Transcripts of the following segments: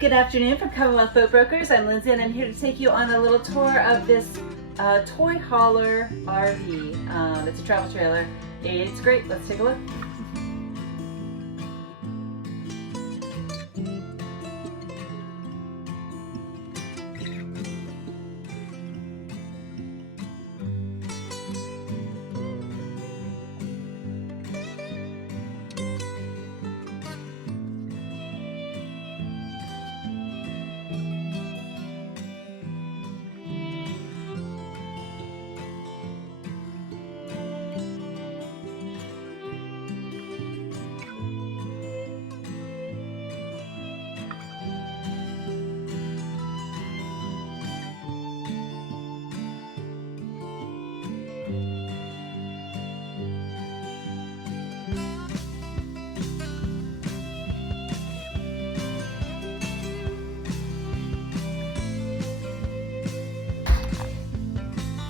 Good afternoon from Commonwealth Boat Brokers. I'm Lindsay and I'm here to take you on a little tour of this toy hauler RV. It's a travel trailer. It's great. Let's take a look.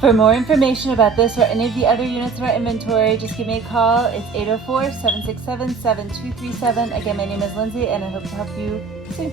For more information about this or any of the other units in our inventory, just give me a call. It's 804-767-7237. Again, my name is Lindsay and I hope to help you soon.